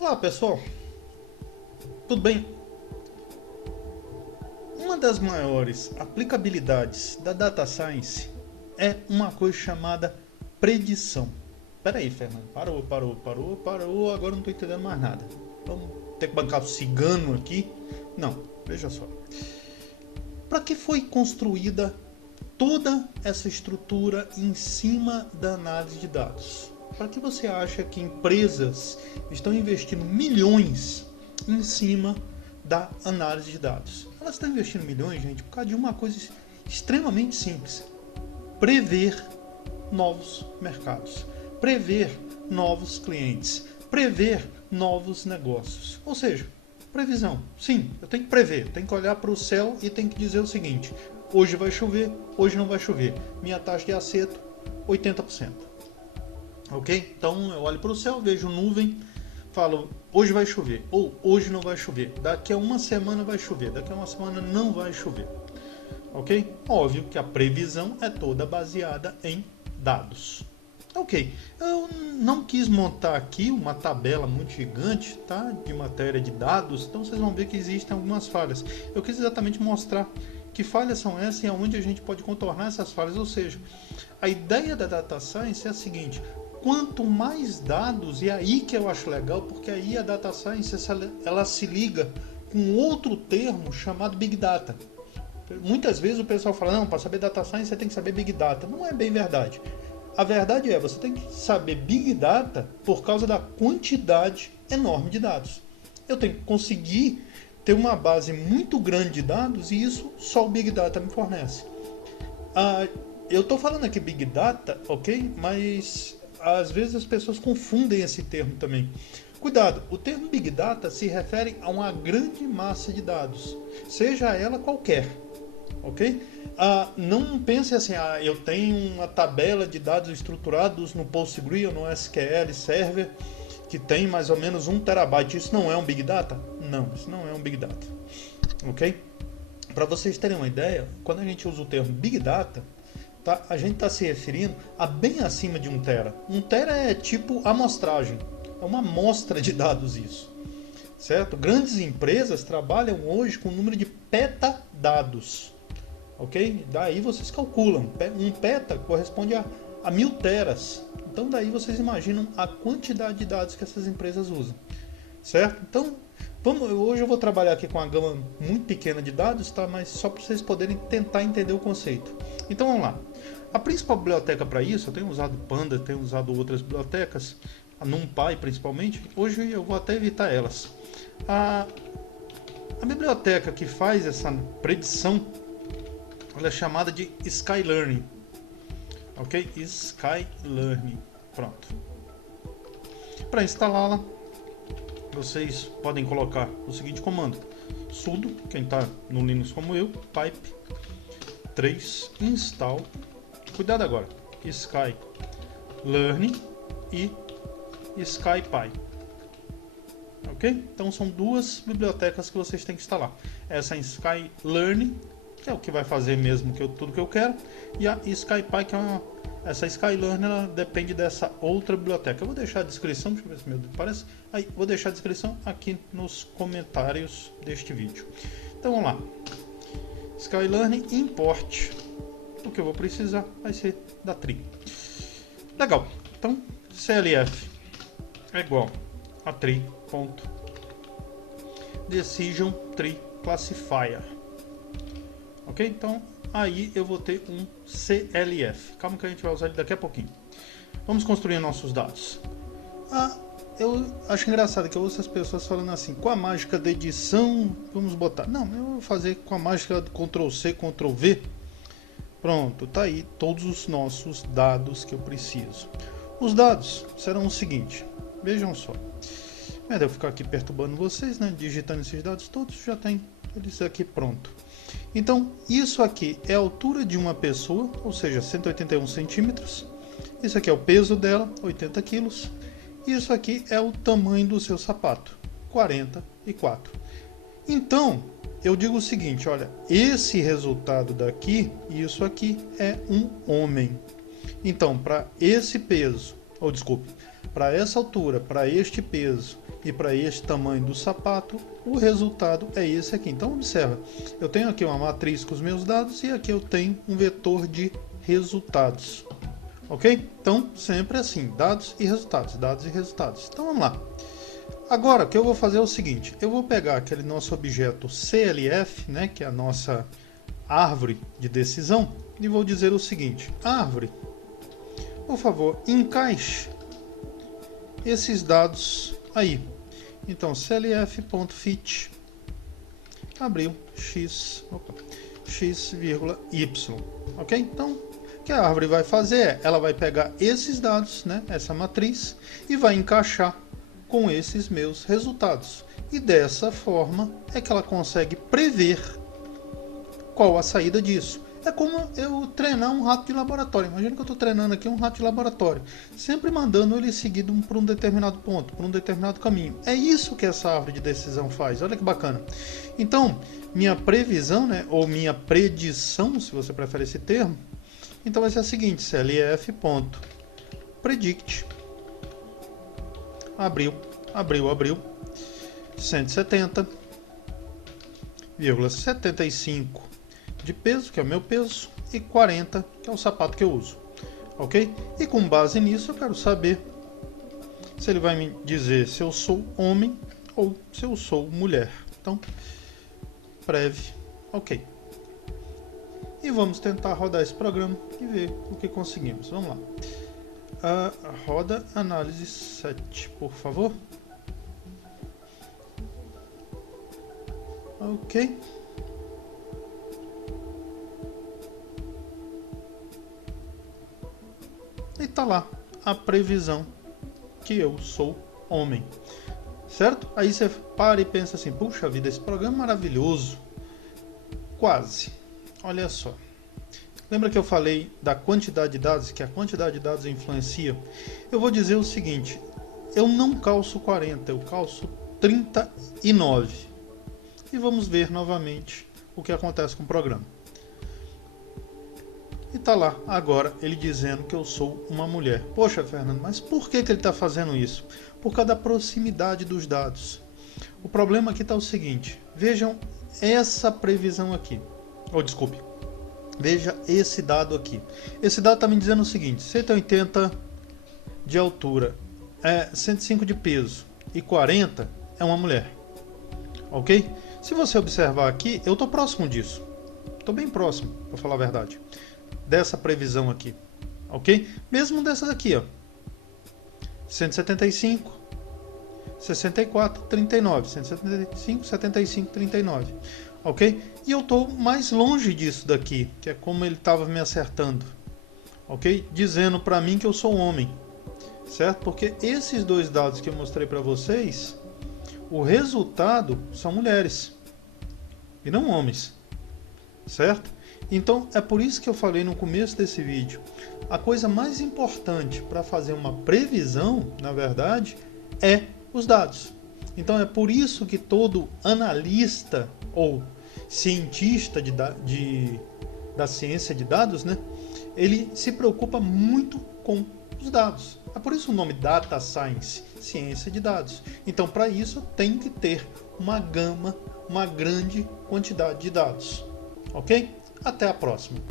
Olá pessoal, tudo bem? Uma das maiores aplicabilidades da Data Science é uma coisa chamada predição. Pera aí, Fernando, parou, agora não estou entendendo mais nada. Vamos ter que bancar o cigano aqui? Não, veja só. Para que foi construída toda essa estrutura em cima da análise de dados? Para que você acha que empresas estão investindo milhões em cima da análise de dados? Elas estão investindo milhões, gente, por causa de uma coisa extremamente simples: prever novos mercados, prever novos clientes, prever novos negócios. Ou seja, previsão. Sim, eu tenho que prever, tenho que olhar para o céu e tenho que dizer o seguinte: hoje vai chover, hoje não vai chover. Minha taxa de acerto, 80%. Ok? Então eu olho para o céu, vejo nuvem, falo, hoje vai chover, ou hoje não vai chover. Daqui a uma semana vai chover, daqui a uma semana não vai chover. Ok? Óbvio que a previsão é toda baseada em dados. Ok, eu não quis montar aqui uma tabela muito gigante, tá, de matéria de dados, então vocês vão ver que existem algumas falhas. Eu quis exatamente mostrar que falhas são essas e aonde a gente pode contornar essas falhas. Ou seja, a ideia da Data Science é a seguinte: quanto mais dados, e é aí que eu acho legal, porque aí a Data Science ela se liga com outro termo chamado Big Data. Muitas vezes o pessoal fala, não, para saber Data Science você tem que saber Big Data. Não é bem verdade. A verdade é, você tem que saber Big Data por causa da quantidade enorme de dados. Eu tenho que conseguir ter uma base muito grande de dados e isso só o Big Data me fornece. Eu estou falando aqui Big Data, ok? Mas às vezes as pessoas confundem esse termo também. Cuidado, o termo Big Data se refere a uma grande massa de dados, seja ela qualquer. Ok? Não pense assim, eu tenho uma tabela de dados estruturados no Postgre ou no SQL Server que tem mais ou menos 1 terabyte. Isso não é um Big Data? Não, isso não é um Big Data. Ok? Para vocês terem uma ideia, quando a gente usa o termo Big Data, tá, a gente está se referindo a bem acima de 1 tera. 1 tera é tipo amostragem, é uma amostra de dados isso. Certo? Grandes empresas trabalham hoje com o número de petadados. Ok? Daí vocês calculam. Um peta corresponde a 1000 teras. Então daí vocês imaginam a quantidade de dados que essas empresas usam. Certo? Então, hoje eu vou trabalhar aqui com uma gama muito pequena de dados, tá? Mas só para vocês poderem tentar entender o conceito. Então vamos lá. A principal biblioteca para isso, eu tenho usado Panda, tenho usado outras bibliotecas, a NumPy principalmente. Hoje eu vou até evitar elas. A biblioteca que faz essa predição, ela é chamada de Skylearning. Ok? Skylearning. Pronto. Para instalá-la, vocês podem colocar o seguinte comando: sudo, quem está no Linux como eu, pipe 3 install. Cuidado agora, Skylearning e SkyPy. Ok? Então são duas bibliotecas que vocês têm que instalar. Essa é Skylearning, que é o que vai fazer mesmo tudo que eu quero, e a SkyPy, que é essa Skylearning, ela depende dessa outra biblioteca. Eu vou deixar a descrição, deixa eu ver se meu Deus parece. Aí, vou deixar a descrição aqui nos comentários deste vídeo. Então vamos lá. Skylearning import. O que eu vou precisar vai ser da tree. Legal. Então CLF é igual a tree.decision tree classifier. Ok? Então aí eu vou ter um CLF. Calma que a gente vai usar ele daqui a pouquinho. Vamos construir nossos dados. Eu acho engraçado que eu ouço as pessoas falando assim, com a mágica da edição, vamos botar. Não, eu vou fazer com a mágica do Ctrl+C, Ctrl+V. Pronto, tá aí todos os nossos dados que eu preciso. Os dados serão o seguinte, vejam só. Mas eu ficar aqui perturbando vocês, né, digitando esses dados todos, já tem eles aqui pronto. Então, isso aqui é a altura de uma pessoa, ou seja, 181 centímetros. Isso aqui é o peso dela, 80 quilos. Isso aqui é o tamanho do seu sapato, 44. Então, eu digo o seguinte, olha, esse resultado daqui, isso aqui é um homem. Então, para esse peso, ou desculpe, para essa altura, para este peso e para este tamanho do sapato, o resultado é esse aqui. Então observa, eu tenho aqui uma matriz com os meus dados e aqui eu tenho um vetor de resultados. Ok? Então sempre assim, dados e resultados, dados e resultados. Então vamos lá. Agora o que eu vou fazer é o seguinte, eu vou pegar aquele nosso objeto CLF, né, que é a nossa árvore de decisão, e vou dizer o seguinte: árvore, por favor, encaixe esses dados aí. Então clf.fit abriu x, y, ok? Então o que a árvore vai fazer é, ela vai pegar esses dados, né, essa matriz, e vai encaixar com esses meus resultados. E dessa forma é que ela consegue prever qual a saída disso. É como eu treinar um rato de laboratório. Imagina que eu estou treinando aqui um rato de laboratório, sempre mandando ele seguir para um determinado ponto, para um determinado caminho. É isso que essa árvore de decisão faz. Olha que bacana. Então, minha previsão, né, ou minha predição, se você prefere esse termo, então vai ser a seguinte: clf.predict abriu 170,75 de peso, que é o meu peso, e 40, que é o sapato que eu uso, ok? E com base nisso eu quero saber se ele vai me dizer se eu sou homem ou se eu sou mulher. Então, prev, ok. E vamos tentar rodar esse programa e ver o que conseguimos. Vamos lá. Roda análise 7, por favor. Ok. E tá lá a previsão que eu sou homem, certo? Aí você para e pensa assim: puxa vida, esse programa é maravilhoso. Quase. Olha só. Lembra que eu falei da quantidade de dados, que a quantidade de dados influencia? Eu vou dizer o seguinte: eu não calço 40, eu calço 39. E vamos ver novamente o que acontece com o programa. E tá lá agora ele dizendo que eu sou uma mulher. Poxa, Fernando, mas por que ele está fazendo isso? Por causa da proximidade dos dados. O problema aqui está o seguinte: vejam essa previsão aqui. Desculpe. Veja esse dado aqui. Esse dado está me dizendo o seguinte: 180 de altura, 105 de peso e 40 é uma mulher. Ok? Se você observar aqui, eu estou próximo disso. Estou bem próximo, para falar a verdade, dessa previsão aqui. Ok? Mesmo dessa daqui, ó. 175, 64, 39. 175, 75, 39. Ok? E eu estou mais longe disso daqui, que é como ele estava me acertando, ok? Dizendo para mim que eu sou homem, certo? Porque esses dois dados que eu mostrei para vocês, o resultado são mulheres e não homens, certo? Então é por isso que eu falei no começo desse vídeo, a coisa mais importante para fazer uma previsão, na verdade, é os dados. Então é por isso que todo analista ou cientista da ciência de dados, né, ele se preocupa muito com os dados. É por isso o nome Data Science, ciência de dados. Então, para isso, tem que ter uma grande quantidade de dados. Ok? Até a próxima.